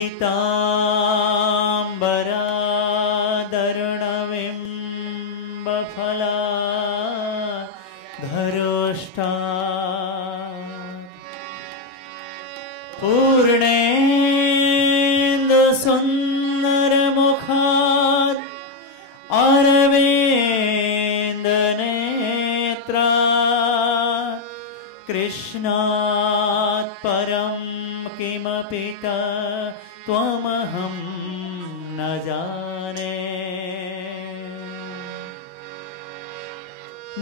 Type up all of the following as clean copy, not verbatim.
पीताम्बरादरुणबिम्बफला धरोष्टा पूर्णेन्दुसुन्दरमुखात् अरविन्दनेत्रा कृष्णात् परं किमपि त्वमहं न जाने।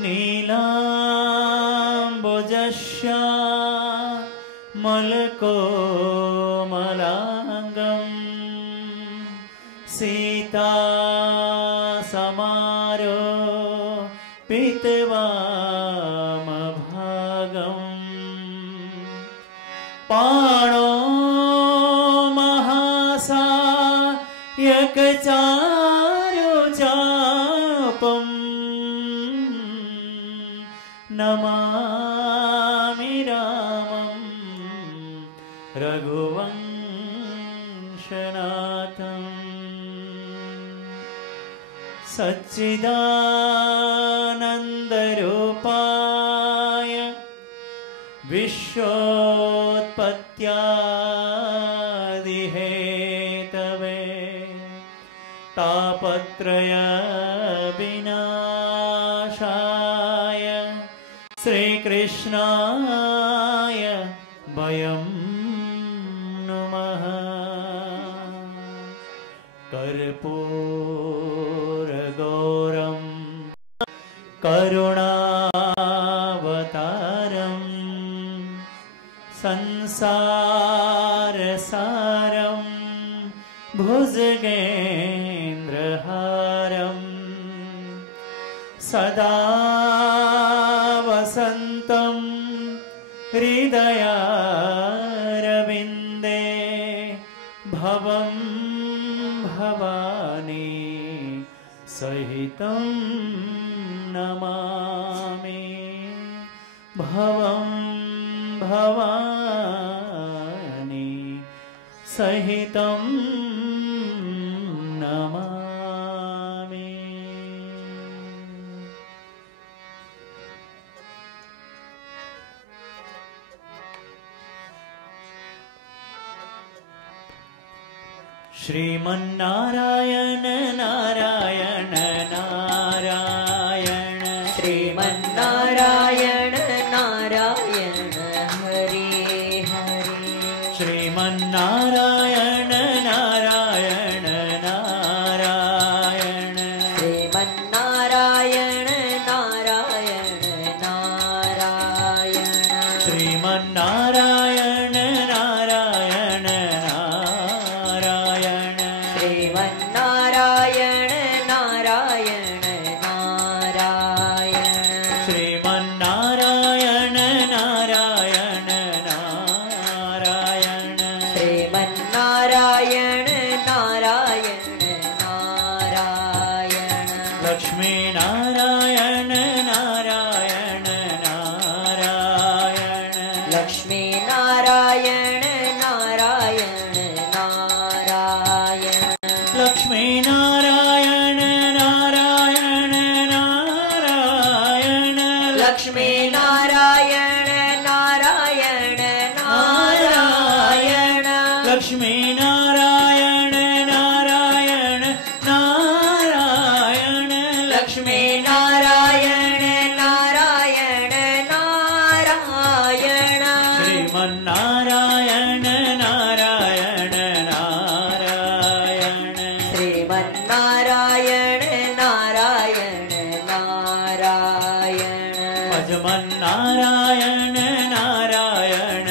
नीलाम्बुजश्यामलकोमलाङ्गं सीतासमारोपितवामभागम् पाणो महासायकचारुचापं नमामि रामं रघुवंशनाथम्। सच्चिदानन्दरूपाय विश्वोत्पत्त्यादिहेतवे तापत्रय विनाशाय श्रीकृष्णाय वयं नुमः। कर्पूरगौरं करुणावतारं संसारसारं भुजगेन्द्रहारं सदा वसन्तं हृदयारविन्दे भवं भवानी सहितं नमामि। भवं भवानी सहितं नमामि। श्रीमन्नारायण नारायण नारायण श्रीमन्नारायण नारायण हरे हरे श्रीमन्नारायण नारायण नारायण श्रीमन्नारायण नारायण नारायण श्रीमन्नारायण नारायण नारायण श्रीमन्नारायण नारायण नारायण श्रीमन्नारायण नारायण नारायण श्रीमन्नारायण नारायण नारायण लक्ष्मीनारायण नारायण नारायण लक्ष्मीनारायण नारायण नारायण लक्ष्मीनारायण नारायण नारायण लक्ष्मीनारायण नारायण नारायण लक्ष्मीनारायण नारायण नारायण लक्ष्मीनारायण नारायण नारायण श्रीमन्नारायण नारायण नारायण श्रीमन्नारायण नारायण नारायण भजमन्नारायण नारायण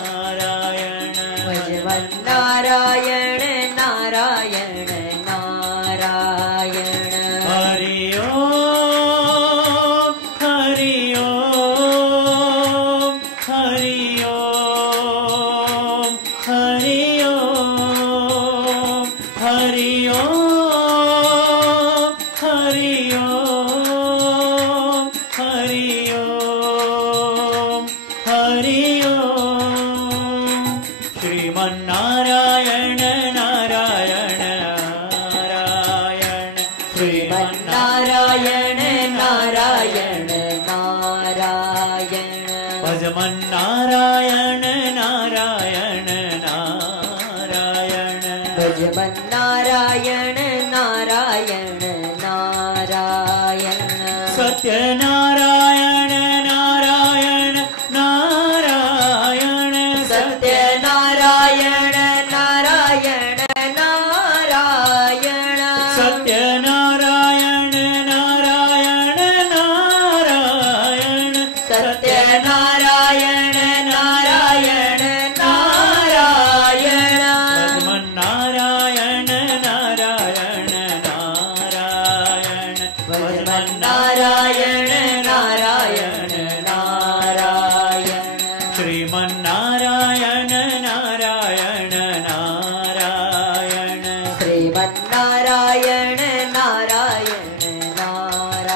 नारायण भजमन्नारायण नारायण नारायण हरि ओम हरि ओम हरि ओम हरि ओम हरि ओम हरि ओम हरि ओम हरि ओम श्रीमन् Narayan, Narayan, Narayan, Sriman Narayan, Narayan, Narayan. Bhajaman Narayan, Narayan, Narayan, Bhajaman Narayan, Narayan, Narayan. Satya Narayan, Narayan, Narayan, Satya Narayan, Narayan, Narayan. Satya Narayan, Narayan, Narayan, Satya Narayan, Narayan, Narayan. Bhajaman Narayan, Narayan, Narayan, Bhajaman Narayan, Narayan, Narayan. Sriman Narayan, Narayan, Narayan, Sriman Narayan, Narayan, Narayan.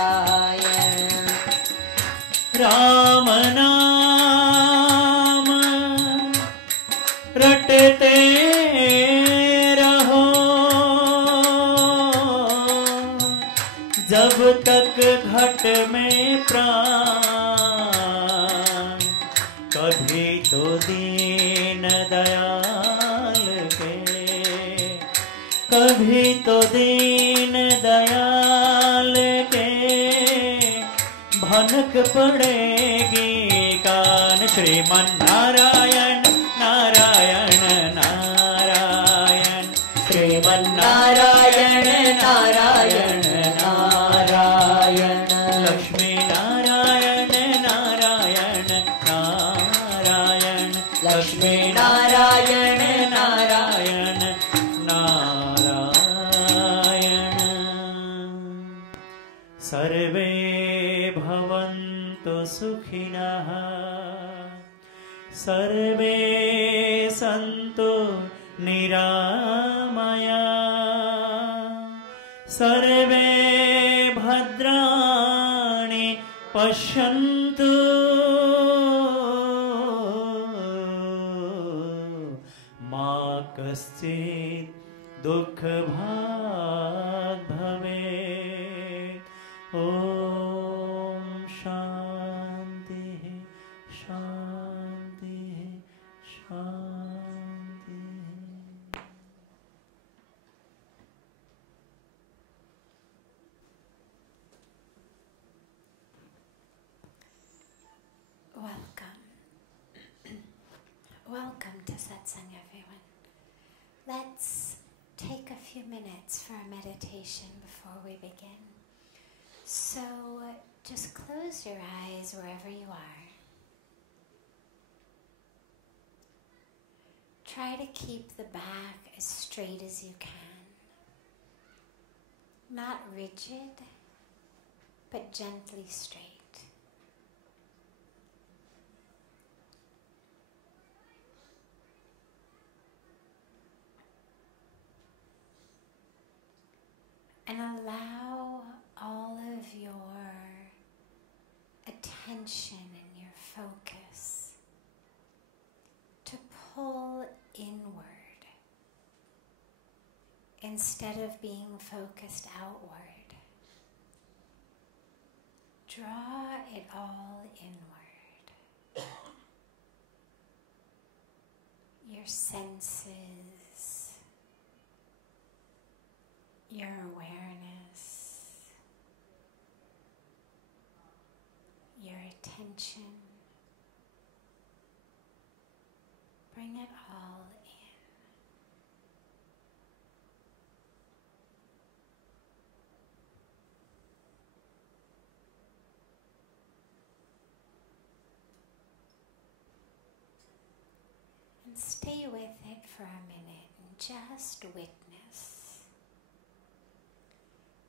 Ram नाम रटते रहो जब तक घट में प्राण कभी तो दीन दयाल के कभी तो दीन दयाल के भनक पड़ेगी कान श्रीमन नारायण नारायण नारायण श्रीमन Narayan, Narayan, Narayan. Lakshmi Narayan Narayan Narayan Lakshmi Narayan, Narayan Narayan सर्वे भवन्तु सुखिनः सर्वे सन्तु निरामया सर्वे भद्राणि पश्यन्तु मा कश्चित् दुःखभाग् भवेत् ॐ शान्तिः शान्तिः शान्तिः Welcome. Welcome to Satsang, everyone. Let's take a few minutes for a meditation before we begin. So just close your eyes wherever you are. Try to keep the back as straight as you can. Not rigid, but gently straight. And allow all of your attention and your focus to pull inward instead of being focused outward. Draw it all inward. Your senses, your awareness, your attention. Bring it all in. And stay with it for a minute and just witness.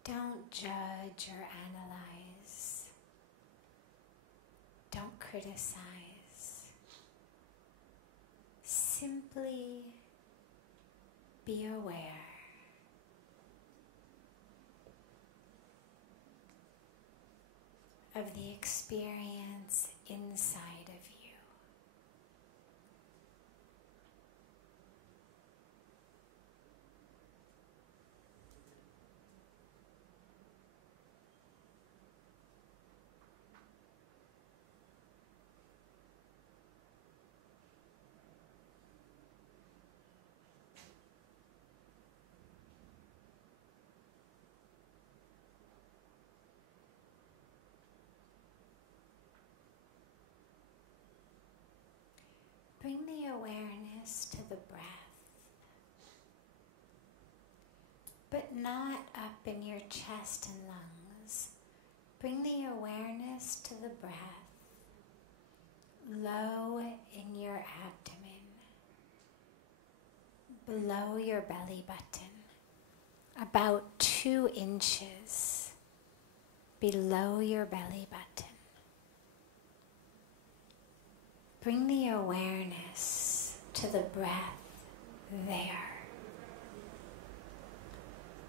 Don't judge or analyze. Don't criticize. Simply be aware. Of the experience inside of you. bring the awareness to the breath, but not up in your chest and lungs. Bring the awareness to the breath, low in your abdomen, below your belly button, about 2 inches below your belly button. Bring the awareness to the breath there.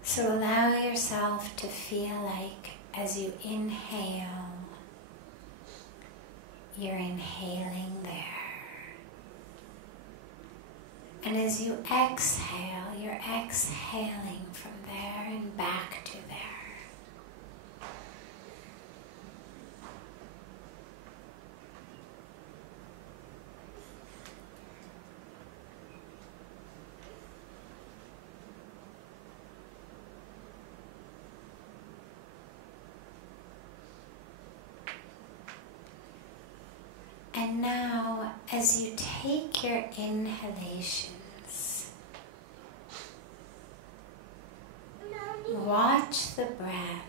So allow yourself to feel like as you inhale, you're inhaling there. And as you exhale, you're exhaling from there and back to there. And now, as you take your inhalations, watch the breath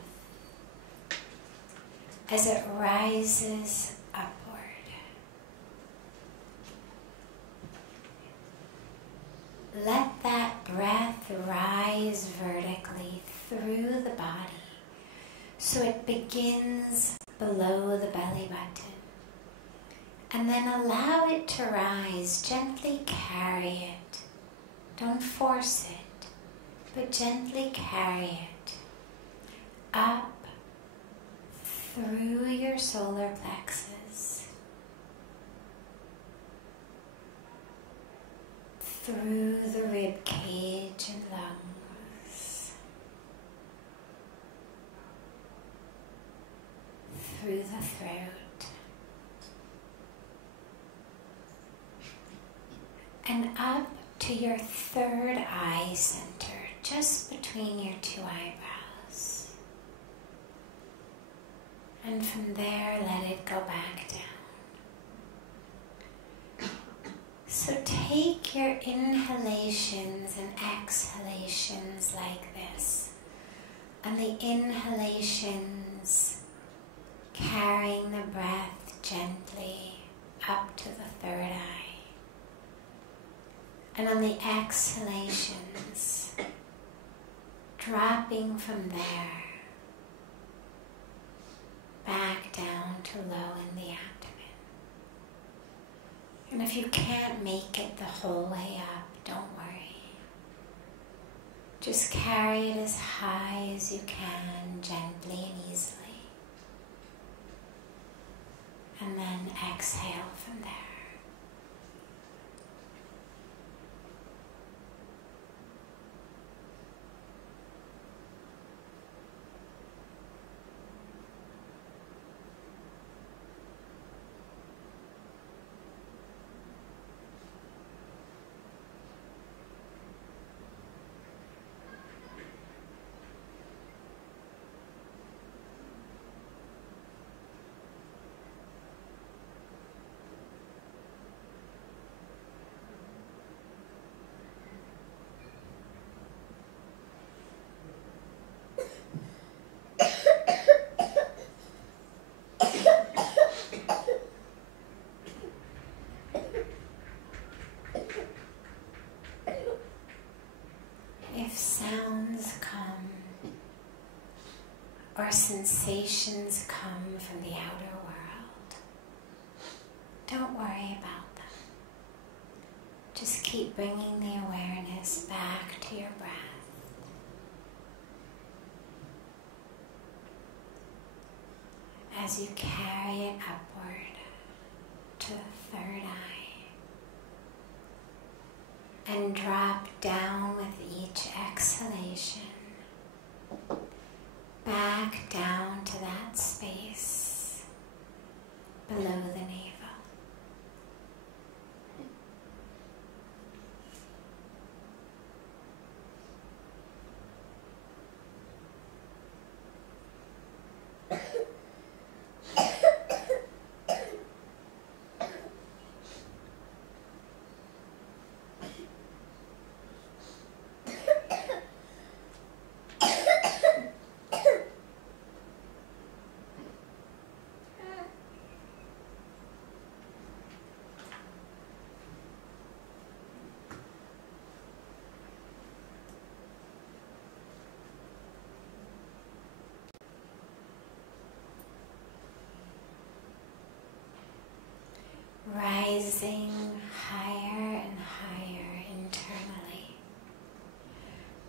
as it rises upward. Let that breath rise vertically through the body so it begins below the belly button. And then allow it to rise. Gently carry it. Don't force it, but gently carry it up through your solar plexus, through the rib cage and lungs, through the throat, and up to your third eye center, just between your 2 eyebrows. And from there, let it go back down. So take your inhalations and exhalations like this. And the inhalations, carrying the breath gently up to the third eye. And on the exhalations, dropping from there, back down to low in the abdomen. And if you can't make it the whole way up, don't worry. Just carry it as high as you can, gently and easily. And then exhale from there. If sounds come or sensations come from the outer world, don't worry about them. Just keep bringing the awareness back to your breath. As you carry it upward to the third eye. And drop down with each exhalation, back down to that space below the navel.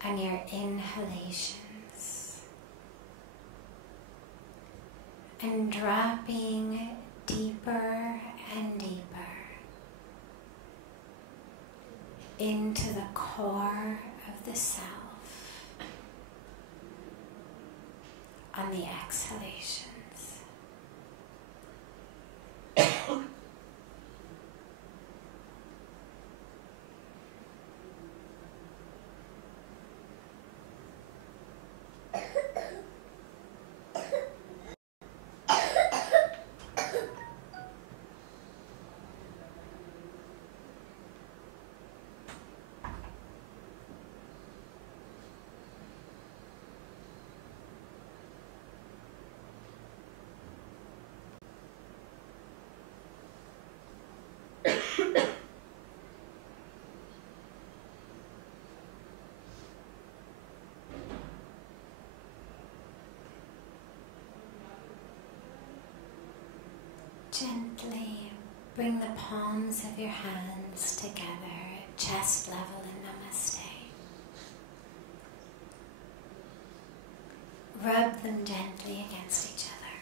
on your inhalations and dropping deeper and deeper into the core of the self on the exhalations. Gently bring the palms of your hands together at chest level in Namaste. Rub them gently against each other.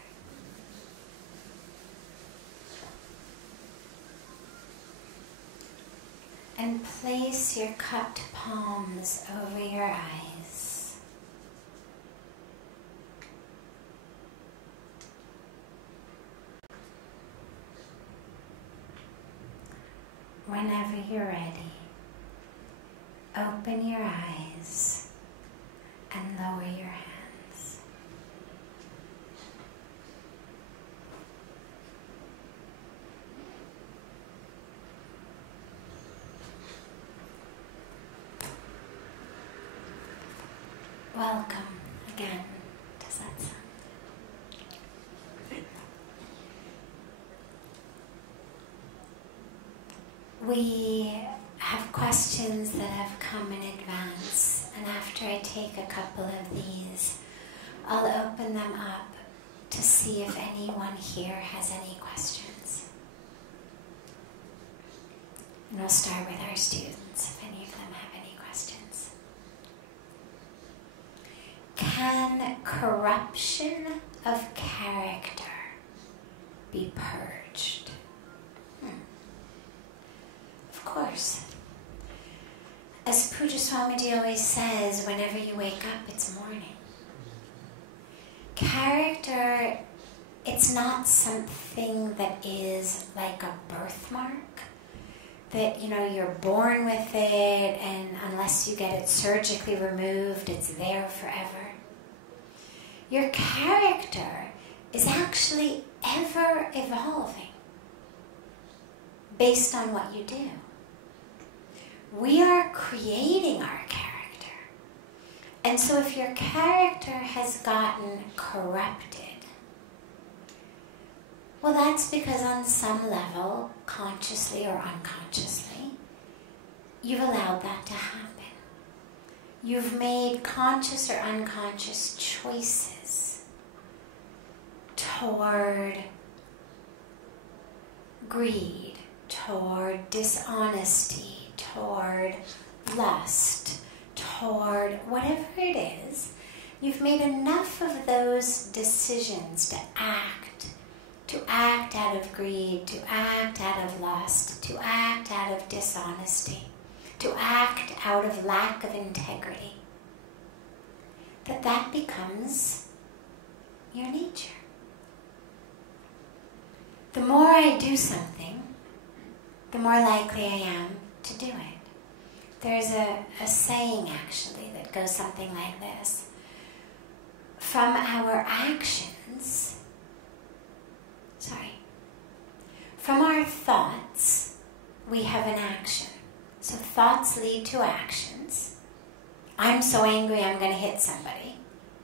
And place your cupped palms over your eyes. Whenever you're ready, open your eyes and lower your hands. Welcome again to Satsang. We have questions that have come in advance, and after I take a couple of these, I'll open them up to see if anyone here has any questions. And we'll start with our students, if any of them have any questions. Can corruption of character be purged? Of course. As Puja Swamiji always says, whenever you wake up, it's morning. Character, it's not something that is like a birthmark, that, you're born with it, and unless you get it surgically removed, it's there forever. Your character is actually ever evolving based on what you do. We are creating our character. And so if your character has gotten corrupted, well, that's because on some level, consciously or unconsciously, you've allowed that to happen. You've made conscious or unconscious choices toward greed, toward dishonesty, toward lust, toward whatever it is. You've made enough of those decisions to act out of greed, to act out of lust, to act out of dishonesty, to act out of lack of integrity, that becomes your nature. The more I do something, the more likely I am to do it. There's a saying, actually, that goes something like this. From our thoughts, we have an action. So thoughts lead to actions. I'm so angry I'm going to hit somebody.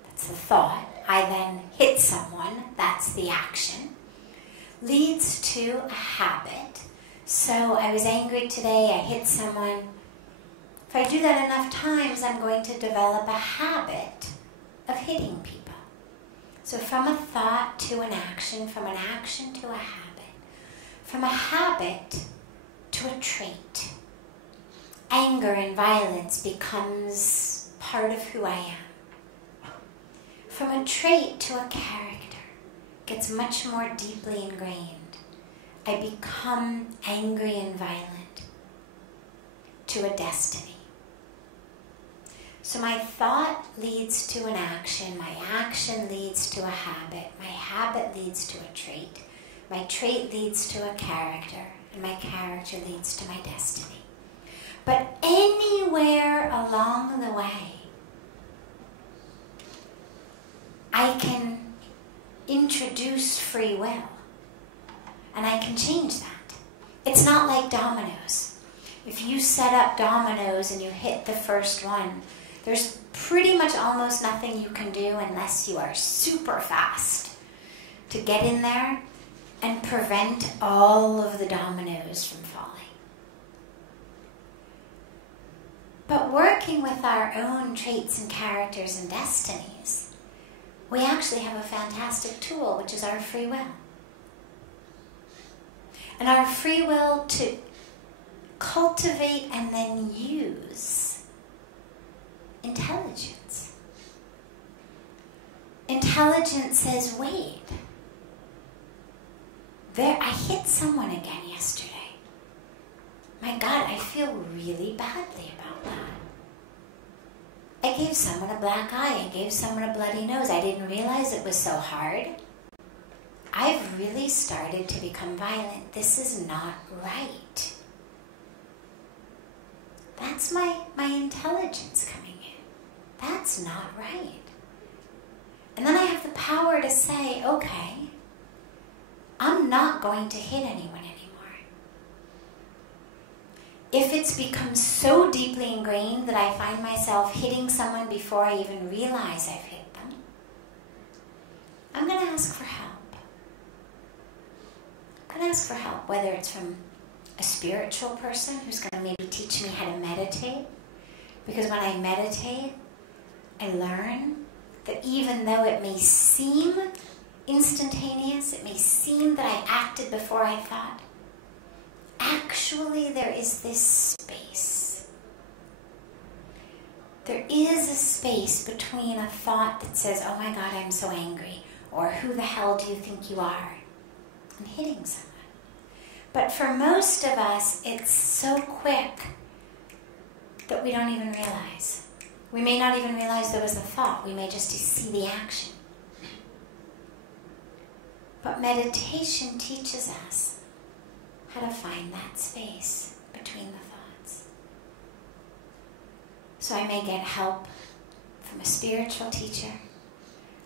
That's the thought. I then hit someone. That's the action. Leads to a habit. So I was angry today, I hit someone. If I do that enough times, I'm going to develop a habit of hitting people. So from a thought to an action, from an action to a habit, from a habit to a trait. Anger and violence becomes part of who I am. From a trait to a character gets much more deeply ingrained. I become angry and violent to a destiny. So my thought leads to an action, my action leads to a habit, my habit leads to a trait, my trait leads to a character, and my character leads to my destiny. But anywhere along the way, I can introduce free will, and I can change that. It's not like dominoes. If you set up dominoes and you hit the first one, there's pretty much almost nothing you can do unless you are super fast to get in there and prevent all of the dominoes from falling. But working with our own traits and characters and destinies, we actually have a fantastic tool, which is our free will. And our free will to cultivate and then use intelligence. Intelligence says, wait, I hit someone again yesterday. My God, I feel really badly about that. I gave someone a black eye. I gave someone a bloody nose. I didn't realize it was so hard. I've really started to become violent. This is not right. That's my intelligence coming in. That's not right. And then I have the power to say, okay, I'm not going to hit anyone anymore. If it's become so deeply ingrained that I find myself hitting someone before I even realize I've hit them, I'm going to ask for help. I'm going to ask for help, whether it's from a spiritual person who's going to maybe teach me how to meditate. Because when I meditate, I learn that even though it may seem instantaneous, it may seem that I acted before I thought, actually there is this space. There is a space between a thought that says, oh my God, I'm so angry, or who the hell do you think you are, and hitting someone. But for most of us, it's so quick that we don't even realize. We may not even realize there was a thought. We may just see the action. But meditation teaches us how to find that space between the thoughts. So I may get help from a spiritual teacher.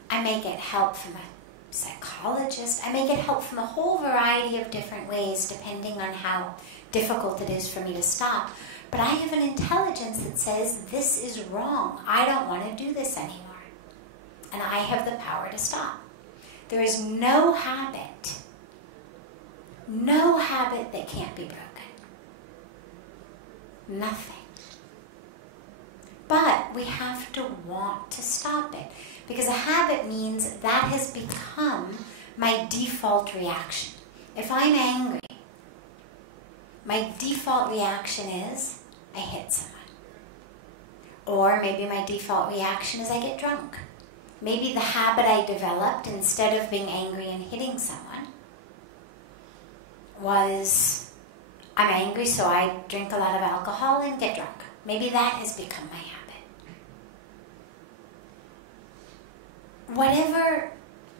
I may get help from a psychologist. I may get help from a whole variety of different ways depending on how difficult it is for me to stop. But I have an intelligence that says, this is wrong. I don't want to do this anymore. And I have the power to stop. There is no habit that can't be broken. Nothing. But we have to want to stop it. Because a habit means that has become my default reaction. If I'm angry, my default reaction is I hit someone. Or maybe my default reaction is I get drunk. Maybe the habit I developed, instead of being angry and hitting someone, was I'm angry, so I drink a lot of alcohol and get drunk. Maybe that has become my habit. Whatever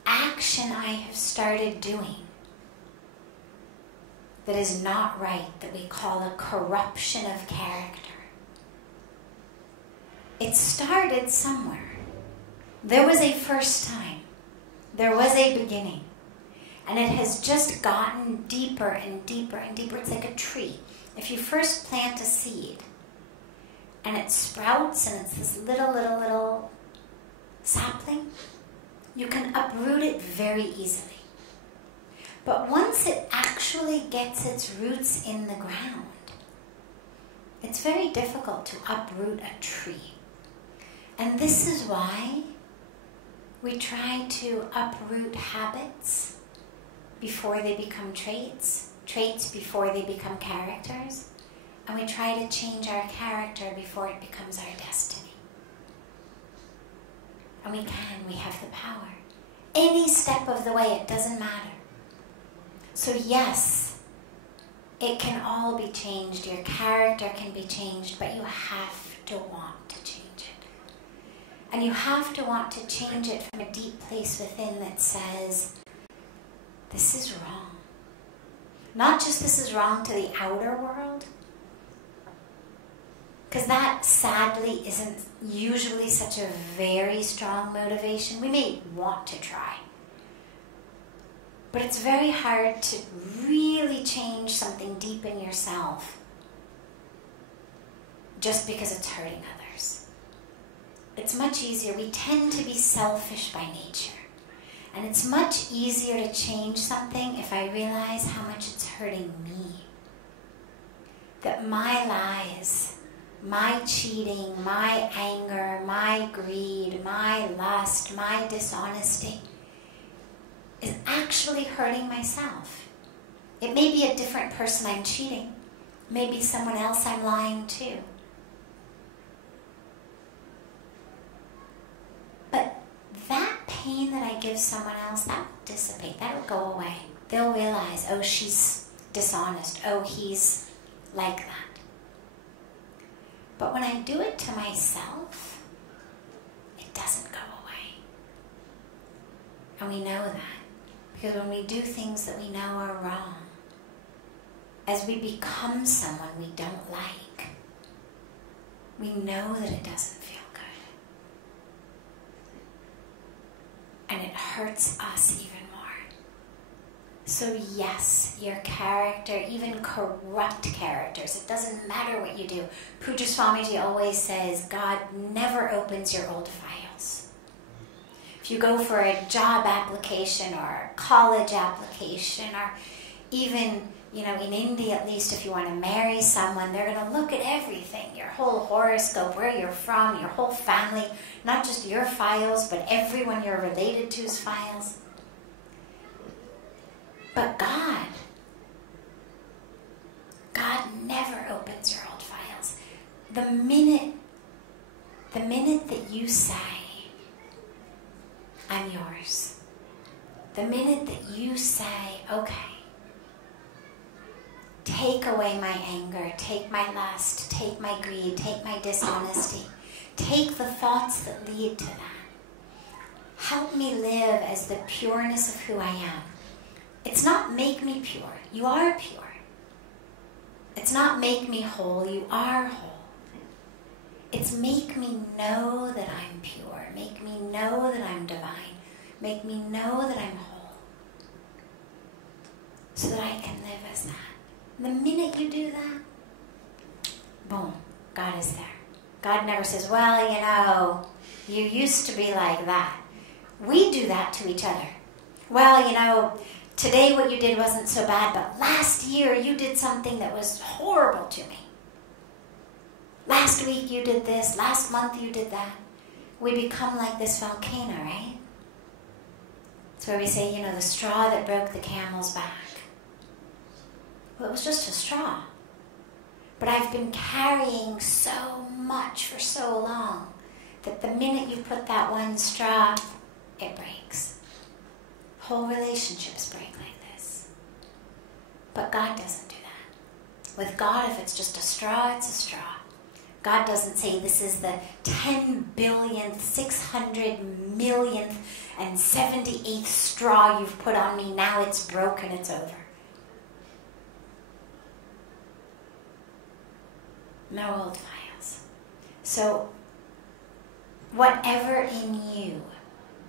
action I have started doing that is not right, that we call a corruption of character, it started somewhere. There was a first time. There was a beginning. And it has just gotten deeper and deeper and deeper. It's like a tree. If you first plant a seed and it sprouts and it's this little sapling, you can uproot it very easily. But once it actually gets its roots in the ground, it's very difficult to uproot a tree. And this is why we try to uproot habits before they become traits, traits before they become characters, and we try to change our character before it becomes our destiny. And we have the power. Any step of the way, it doesn't matter. So yes, it can all be changed. Your character can be changed, but you have to want to change it. And you have to want to change it from a deep place within that says, this is wrong. Not just this is wrong to the outer world, because that sadly isn't usually such a very strong motivation. We may want to try, but it's very hard to really change something deep in yourself just because it's hurting others. It's much easier. We tend to be selfish by nature. And it's much easier to change something if I realize how much it's hurting me. That my lies, my cheating, my anger, my greed, my lust, my dishonesty is actually hurting myself. It may be a different person I'm cheating. Maybe someone else I'm lying to. But that pain that I give someone else, that will dissipate, that will go away. They'll realize, oh, she's dishonest. Oh, he's like that. But when I do it to myself, it doesn't go away. And we know that. Because when we do things that we know are wrong, as we become someone we don't like, we know that it doesn't feel good. And it hurts us even more. So yes, your character, even corrupt characters, it doesn't matter what you do. Purged Swamiji always says, God never opens your old files. If you go for a job application or a college application, or even, in India at least, if you want to marry someone, they're going to look at everything, your whole horoscope, where you're from, your whole family, not just your files, but everyone you're related to's files. But God never opens your old files. The minute that you say, I'm yours, the minute that you say, okay, take away my anger, take my lust, take my greed, take my dishonesty, take the thoughts that lead to that. Help me live as the pureness of who I am. It's not make me pure. You are pure. It's not make me whole. You are whole. It's make me know that I'm pure. Make me know that I'm divine. Make me know that I'm whole. So that I can live as that. The minute you do that, boom, God is there. God never says, well, you used to be like that. We do that to each other. Well, today what you did wasn't so bad, but last year you did something that was horrible to me. Last week you did this, last month you did that. We become like this volcano, right? That's where we say, the straw that broke the camel's back. Well, it was just a straw. But I've been carrying so much for so long that the minute you put that one straw, it breaks. Whole relationships break like this. But God doesn't do that. With God, if it's just a straw, it's a straw. God doesn't say this is the 10 billionth, 600 millionth, and 78th straw you've put on me. Now it's broken, it's over. No old files. So, whatever in you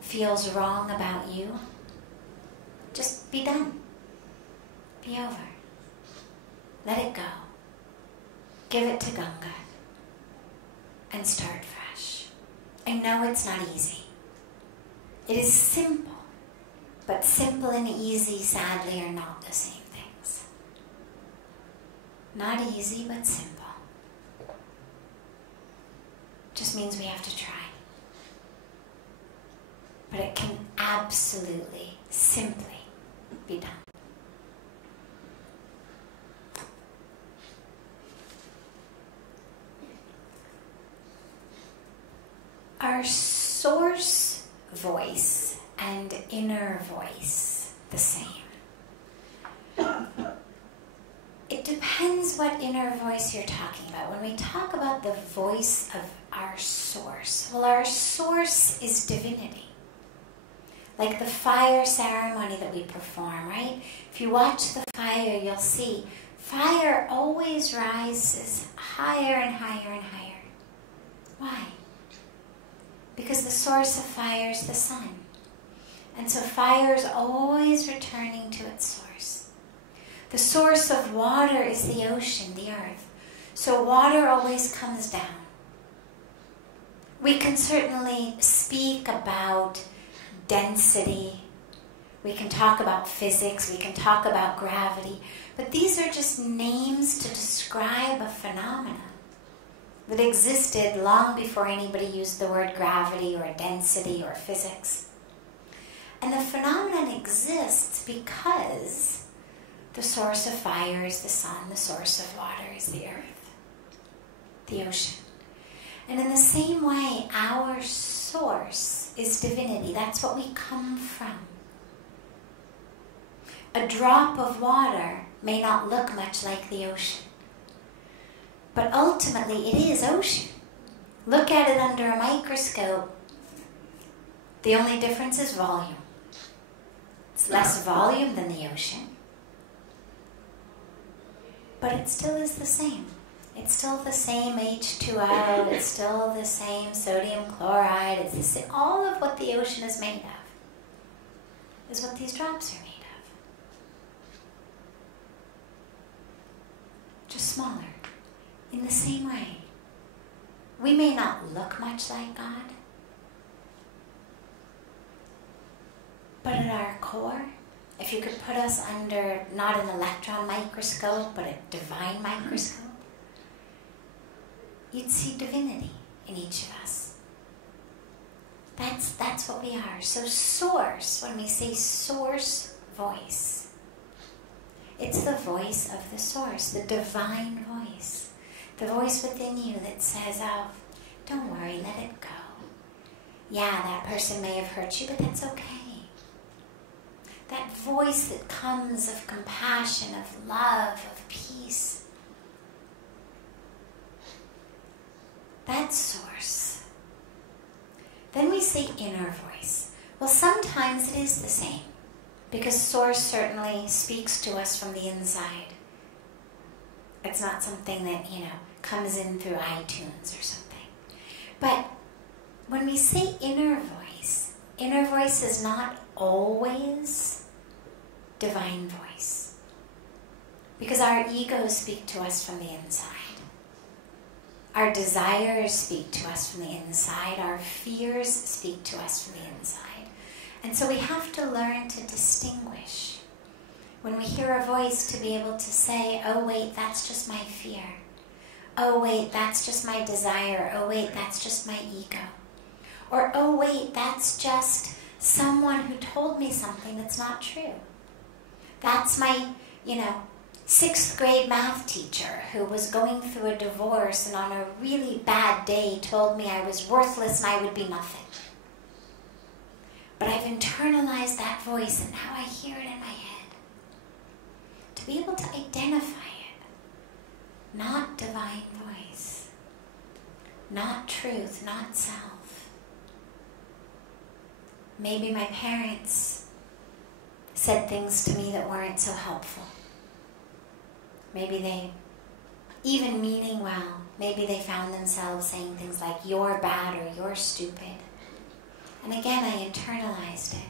feels wrong about you, just be done. Be over. Let it go. Give it to Ganga. And start fresh. I know it's not easy. It is simple. But simple and easy, sadly, are not the same things. Not easy, but simple. Just means we have to try. But it can absolutely, simply be done. Our source voice and inner voice the same? It depends what inner voice you're talking about. When we talk about the voice of our source, well, our source is divinity. Like the fire ceremony that we perform, right? If you watch the fire, you'll see fire always rises higher and higher and higher. Why? Because the source of fire is the sun. And so fire is always returning to its source. The source of water is the ocean, the earth. So water always comes down. We can certainly speak about density. We can talk about physics. We can talk about gravity. But these are just names to describe a phenomenon that existed long before anybody used the word gravity or density or physics. And the phenomenon exists because the source of fire is the sun, the source of water is the earth, the ocean. And in the same way, our source is divinity. That's what we come from. A drop of water may not look much like the ocean, but ultimately it is ocean. Look at it under a microscope. The only difference is volume. It's less volume than the ocean, but it still is the same. It's still the same H2O, it's still the same sodium chloride, it's the same. All of what the ocean is made of is what these drops are made of. Just smaller. In the same way, we may not look much like God, but at our core, if you could put us under not an electron microscope, but a divine microscope, you'd see divinity in each of us. That's what we are. So source, when we say source voice, it's the voice of the source, the divine voice. The voice within you that says, oh, don't worry, let it go. Yeah, that person may have hurt you, but that's okay. That voice that comes of compassion, of love, of peace. That's source. Then we say inner voice. Well, sometimes it is the same, because source certainly speaks to us from the inside. It's not something that, comes in through iTunes or something. But when we say inner voice is not always divine voice, because our egos speak to us from the inside. Our desires speak to us from the inside. Our fears speak to us from the inside. And so we have to learn to distinguish. When we hear a voice, to be able to say, oh wait, that's just my fear. Oh wait, that's just my desire. Oh wait, that's just my ego. Or oh wait, that's just someone who told me something that's not true. That's my, 6th grade math teacher who was going through a divorce and on a really bad day told me I was worthless and I would be nothing. But I've internalized that voice and now I hear it in my head. To be able to identify it, not divine voice, not truth, not self. Maybe my parents said things to me that weren't so helpful. Maybe they, even meaning well, maybe they found themselves saying things like, you're bad or you're stupid. And again, I internalized it.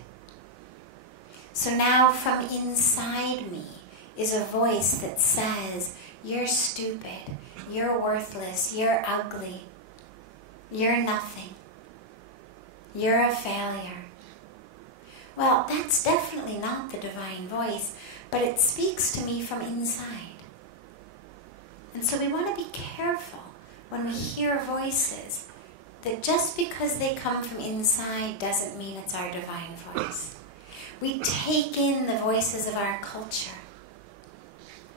So now from inside me is a voice that says, you're stupid, you're worthless, you're ugly, you're nothing, you're a failure. Well, that's definitely not the divine voice, but it speaks to me from inside. And so we want to be careful when we hear voices that just because they come from inside doesn't mean it's our divine voice. We take in the voices of our culture.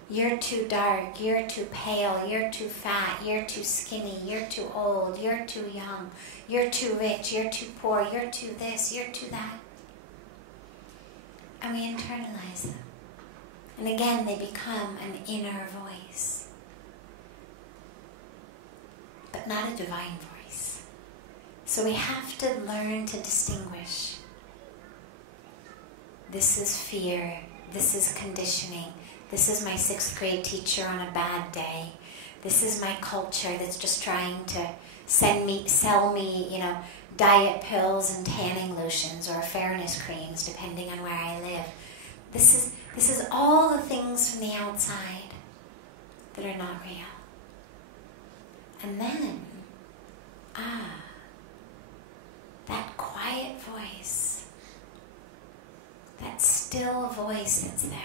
You're too dark, you're too pale, you're too fat, you're too skinny, you're too old, you're too young, you're too rich, you're too poor, you're too this, you're too that. And we internalize them. And again, they become an inner voice. But not a divine voice. So we have to learn to distinguish. This is fear, this is conditioning. This is my 6th grade teacher on a bad day. This is my culture that's just trying to sell me, diet pills and tanning lotions or fairness creams, depending on where I live. This is all the things from the outside that are not real. And then, that quiet voice, that still voice that's there.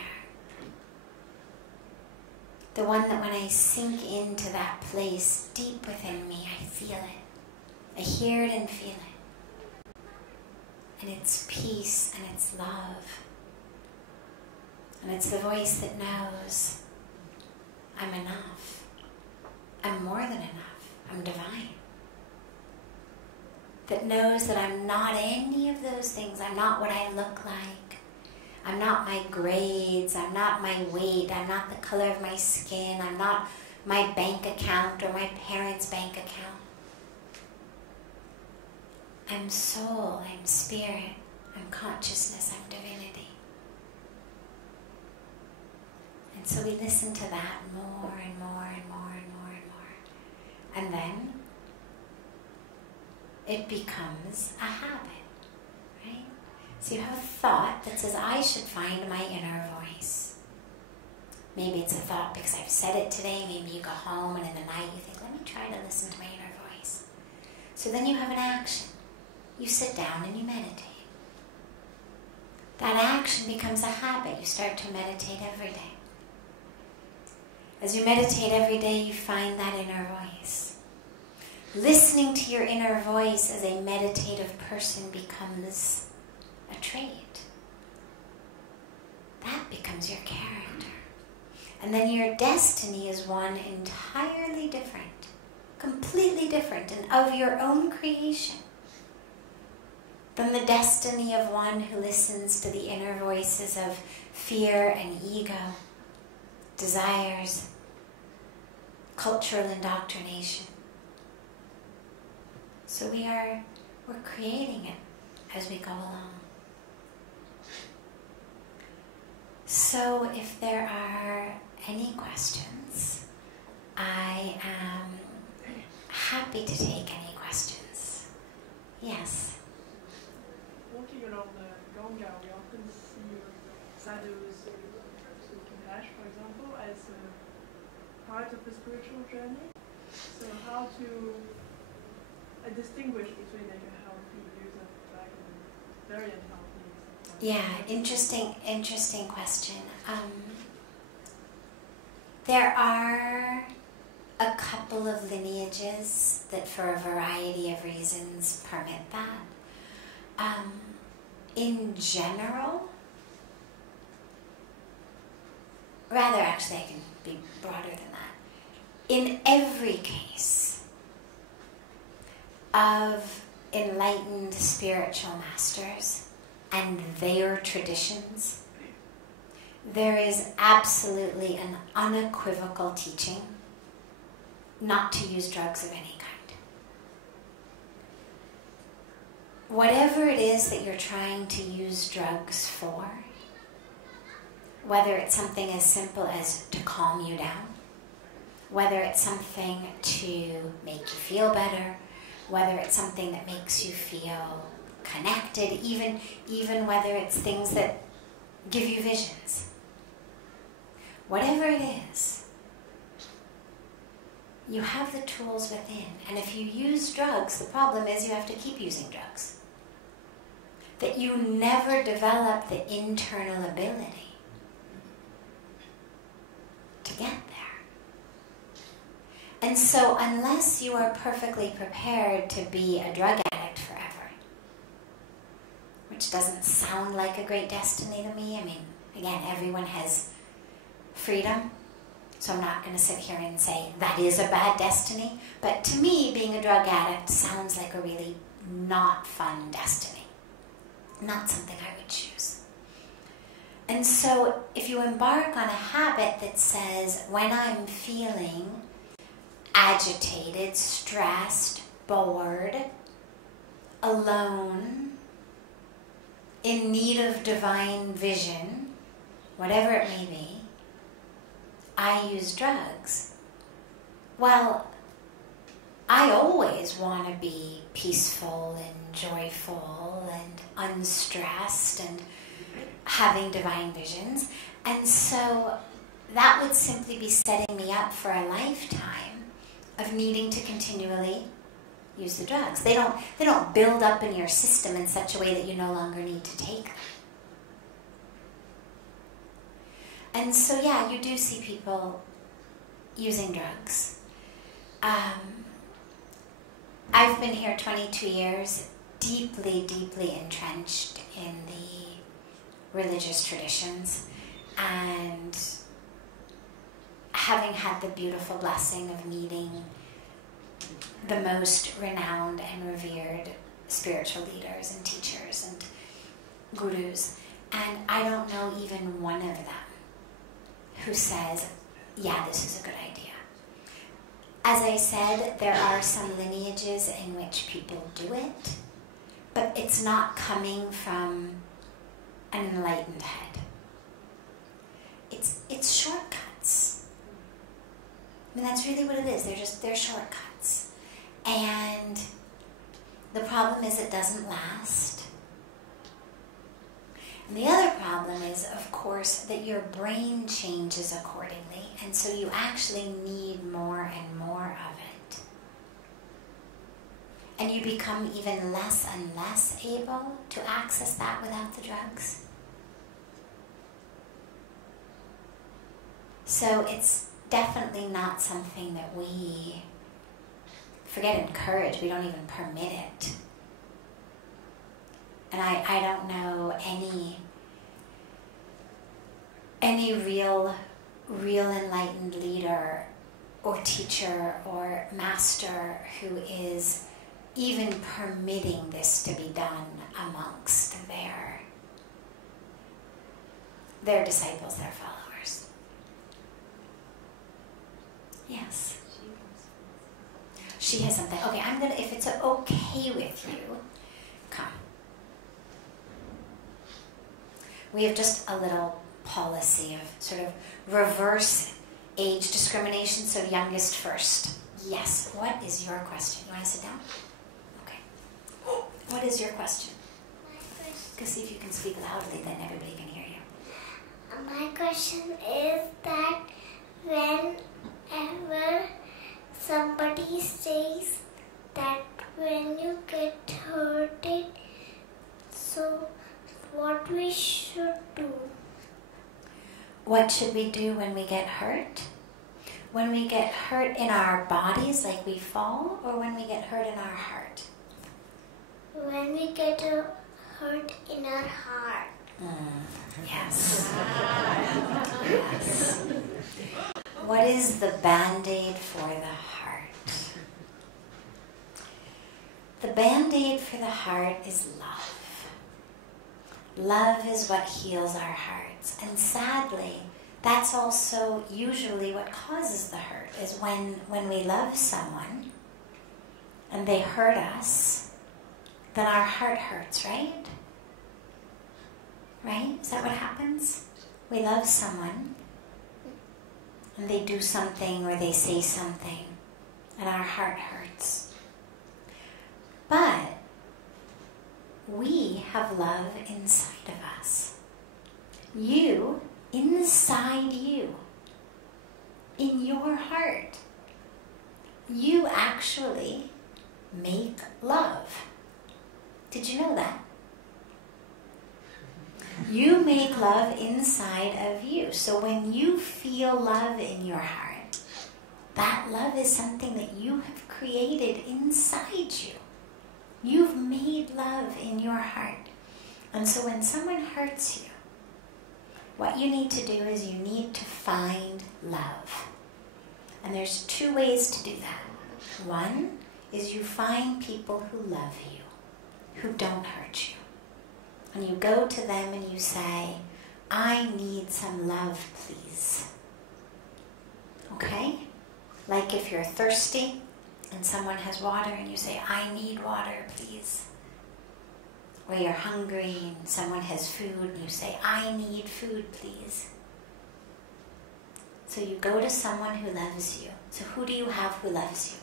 The one that when I sink into that place deep within me, I feel it. I hear it and feel it. And it's peace and it's love. And it's the voice that knows I'm enough. I'm more than enough. I'm divine. That knows that I'm not any of those things. I'm not what I look like. I'm not my grades, I'm not my weight, I'm not the color of my skin, I'm not my bank account or my parents' bank account. I'm soul, I'm spirit, I'm consciousness, I'm divinity. And so we listen to that more and more and more and more and more. And then it becomes a habit. So you have a thought that says, I should find my inner voice. Maybe it's a thought because I've said it today. Maybe you go home and in the night you think, let me try to listen to my inner voice. So then you have an action. You sit down and you meditate. That action becomes a habit. You start to meditate every day. As you meditate every day, you find that inner voice. Listening to your inner voice as a meditative person becomes a trait. That becomes your character. And then your destiny is one entirely different, completely different, and of your own creation than the destiny of one who listens to the inner voices of fear and ego, desires, cultural indoctrination. So we're creating it as we go along. So if there are any questions, I am happy to take any questions. Yes? Walking along the Ganga, we often see sadhus speaking hash, for example, as a part of the spiritual journey. So how to distinguish between how people use a drug and very unhealthy. Yeah, interesting question. There are a couple of lineages that for a variety of reasons permit that. In general, rather actually I can be broader than that. In every case of enlightened spiritual masters and their traditions, there is absolutely an unequivocal teaching not to use drugs of any kind. Whatever it is that you're trying to use drugs for, whether it's something as simple as to calm you down, whether it's something to make you feel better, whether it's something that makes you feel connected, even whether it's things that give you visions. Whatever it is, you have the tools within. And if you use drugs, the problem is you have to keep using drugs. That you never develop the internal ability to get there. And so unless you are perfectly prepared to be a drug addict forever, which doesn't sound like a great destiny to me. I mean, again, everyone has freedom, So I'm not going to sit here and say that is a bad destiny. But to me, being a drug addict sounds like a really not fun destiny. Not something I would choose. And so if you embark on a habit that says, when I'm feeling agitated, stressed, bored, alone, in need of divine vision, whatever it may be, I use drugs. Well, I always want to be peaceful and joyful and unstressed and having divine visions. And so that would simply be setting me up for a lifetime of needing to continually use the drugs. They don't build up in your system in such a way that you no longer need to take them. And so, yeah, you do see people using drugs. I've been here 22 years, deeply, deeply entrenched in the religious traditions, and having had the beautiful blessing of meeting the most renowned and revered spiritual leaders and teachers and gurus, and I don't know even one of them who says, yeah, this is a good idea. As I said, there are some lineages in which people do it, but it's not coming from an enlightened head. It's shortcuts. I mean, that's really what it is. They're shortcuts. And the problem is it doesn't last. And the other problem is, of course, that your brain changes accordingly, and so you actually need more and more of it. And you become even less and less able to access that without the drugs. So it's definitely not something that we, forget encourage, we don't even permit it. And I don't know any real enlightened leader or teacher or master who is even permitting this to be done amongst their disciples, their followers. Yes. She has something. Okay, I'm gonna, if it's okay with you, come. We have just a little policy of sort of reverse age discrimination, so youngest first. Yes, what is your question? You want to sit down? Okay. What is your question? My question. Go see if you can speak loudly, then everybody can hear you. My question is that whenever somebody says that when you get hurted, so what we should do? What should we do when we get hurt? When we get hurt in our bodies, like we fall, or when we get hurt in our heart? When we get hurt in our heart. Yes. Yes. What is the Band-Aid for the heart? The Band-Aid for the heart is love. Love is what heals our hearts. And sadly, that's also usually what causes the hurt, is when we love someone and they hurt us, then our heart hurts, right? Right? Is that what happens? We love someone and they do something or they say something and our heart hurts. But we have love inside of us. You, inside you, in your heart, you actually make love. Did you know that? You make love inside of you. So when you feel love in your heart, that love is something that you have created inside you. You've made love in your heart. And so when someone hurts you, what you need to do is you need to find love. And there's 2 ways to do that. One is you find people who love you, who don't hurt you. And you go to them and you say, I need some love, please. Okay? Like if you're thirsty and someone has water and you say, I need water, please. Or you're hungry and someone has food and you say, I need food, please. So you go to someone who loves you. So who do you have who loves you?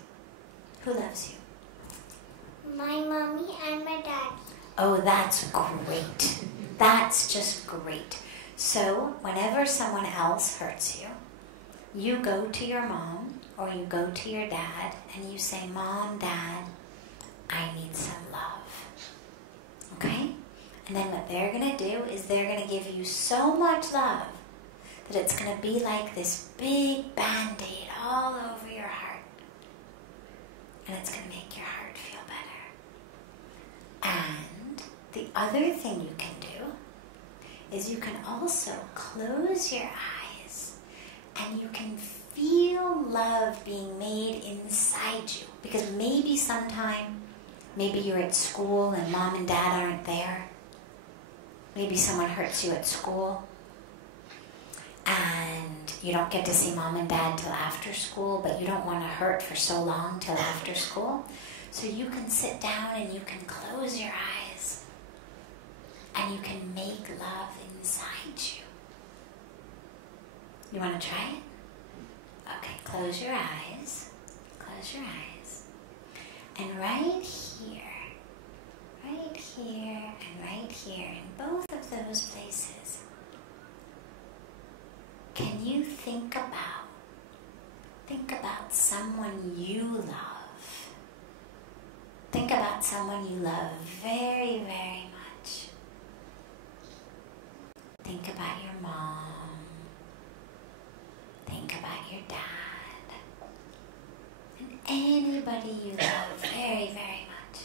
Who loves you? My mommy and my daddy. Oh, that's great. That's just great. So whenever someone else hurts you, you go to your mom or you go to your dad and you say, Mom, Dad, I need some love. Okay? And then what they're going to do is they're going to give you so much love that it's going to be like this big Band-Aid all over your heart. And it's going to make your heart feel better. And the other thing you can do is you can also close your eyes and you can feel love being made inside you. Because maybe sometime, maybe you're at school and mom and dad aren't there. Maybe someone hurts you at school and you don't get to see mom and dad till after school, but you don't want to hurt for so long till after school. So you can sit down and you can close your eyes and you can make love inside you. You want to try it? Okay, close your eyes. Close your eyes. And right here, and right here, in both of those places, can you think about someone you love? Think about someone you love very, very much. Think about your mom. Think about your dad. And anybody you love very, very much.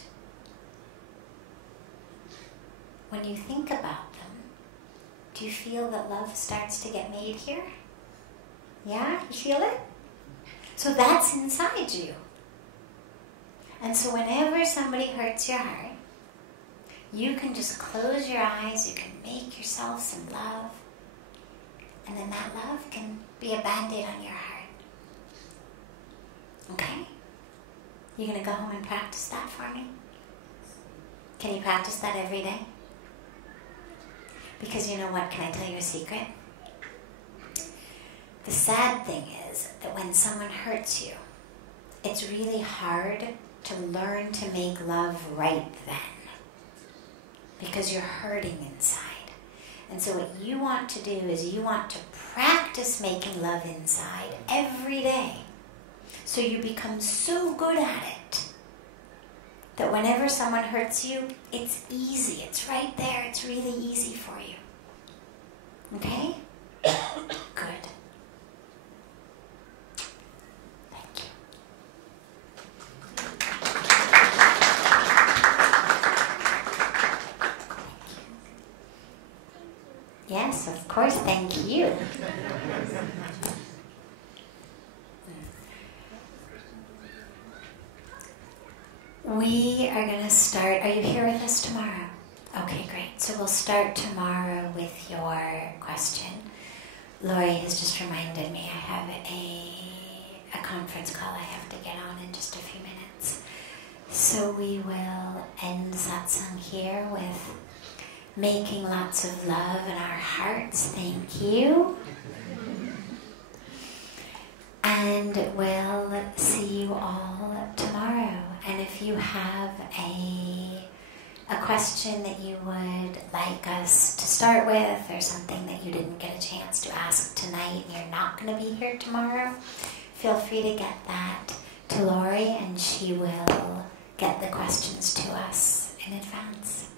When you think about them, do you feel that love starts to get made here? Yeah? You feel it? So that's inside you. And so whenever somebody hurts your heart, you can just close your eyes, you can make yourself some love, and then that love can be a Band-Aid on your heart. Okay? You gonna go home and practice that for me? Can you practice that every day? Because you know what, can I tell you a secret? The sad thing is that when someone hurts you, it's really hard to learn to make love right then. Because you're hurting inside. And so what you want to do is you want to practice making love inside every day. So you become so good at it that whenever someone hurts you, it's easy. It's right there. It's really easy for you. Okay? Good. Thank you. Yes, of course, thank you. We are going to start. Are you here with us tomorrow? Okay, great. So we'll start tomorrow with your question. Lori has just reminded me I have a conference call I have to get on in just a few minutes. So we will end Satsang here with making lots of love in our hearts. Thank you. And we'll see you all tomorrow. And if you have a question that you would like us to start with, or something that you didn't get a chance to ask tonight and you're not going to be here tomorrow, feel free to get that to Lori and she will get the questions to us in advance.